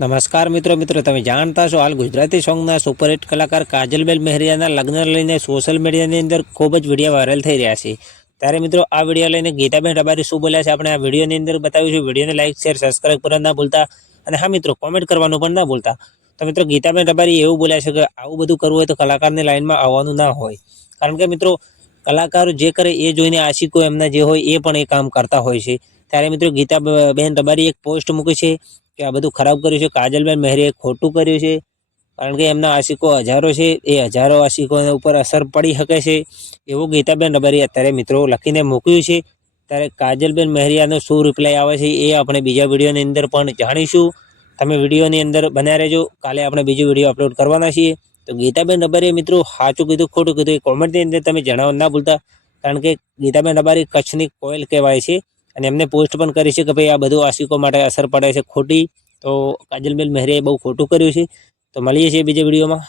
નમસ્કાર મિત્રો તમે જાણતા છો હાલ ગુજરાતી સોંગના સુપરહિટ કલાકાર કાજલબેન મહેરિયાના લગ્ન લઈને સોશિયલ મીડિયાની અંદર ખૂબ જ વિડીયો વાયરલ થઈ રહ્યા છે। ત્યારે મિત્રો આ વિડીયો લઈને ગીતાબેન રબારી શું બોલ્યા છે આપણે આ વિડીયોની અંદર બતાવીશું। વિડીયોને લાઈક શેર સબસ્ક્રાઇબ કરવાનું ના ભૂલતા અને હા મિત્રો કોમેન્ટ કરવાનું પણ ના ભૂલતા। તો મિત્રો ગીતાબેન રબારી એવું બોલ્યા છે કે આવું બધું કરવું હોય તો કલાકારની લાઈનમાં આવવાનું ના હોય, કારણ કે મિત્રો કલાકારો જે કરે એ જોઈને આશિકો એમના જે હોય એ પણ એ કામ કરતા હોય છે। ત્યારે મિત્રો ગીતાબેન રબારી એક પોસ્ટ મૂકી છે કે આ બધું ખરાબ કર્યું છે, કાજલબેન મહેરીએ ખોટું કર્યું છે, કારણ કે એમના આશિકો હજારો છે, એ હજારો આશિકો ઉપર અસર પડી શકે છે એવું ગીતાબેન રબારી અત્યારે મિત્રો લખીને મૂક્યું છે। ત્યારે કાજલબેન મહેરિયાનો શું રિપ્લાય આવે છે એ આપણે બીજા વિડીયોની અંદર પણ જાણીશું। તમે વિડીયોની અંદર બન્યા રહેજો, કાલે આપણે બીજો વિડીયો અપલોડ કરવાના છીએ। તો ગીતાબેન રબારીએ મિત્રો સાચું કીધું ખોટું કીધું એ કોમેન્ટની અંદર તમે જણાવવા ના ભૂલતા, કારણ કે ગીતાબેન રબારી કચ્છની કોયલ કહેવાય છે અને એમને પોસ્ટ પણ કરી છે કે ભાઈ આ બધું આશિકો માટે અસર પડે છે ખોટી। તો કાજલબેન મહેરીએ બહુ ખોટું કર્યું છે। તો મળીએ છીએ બીજા વિડીયોમાં।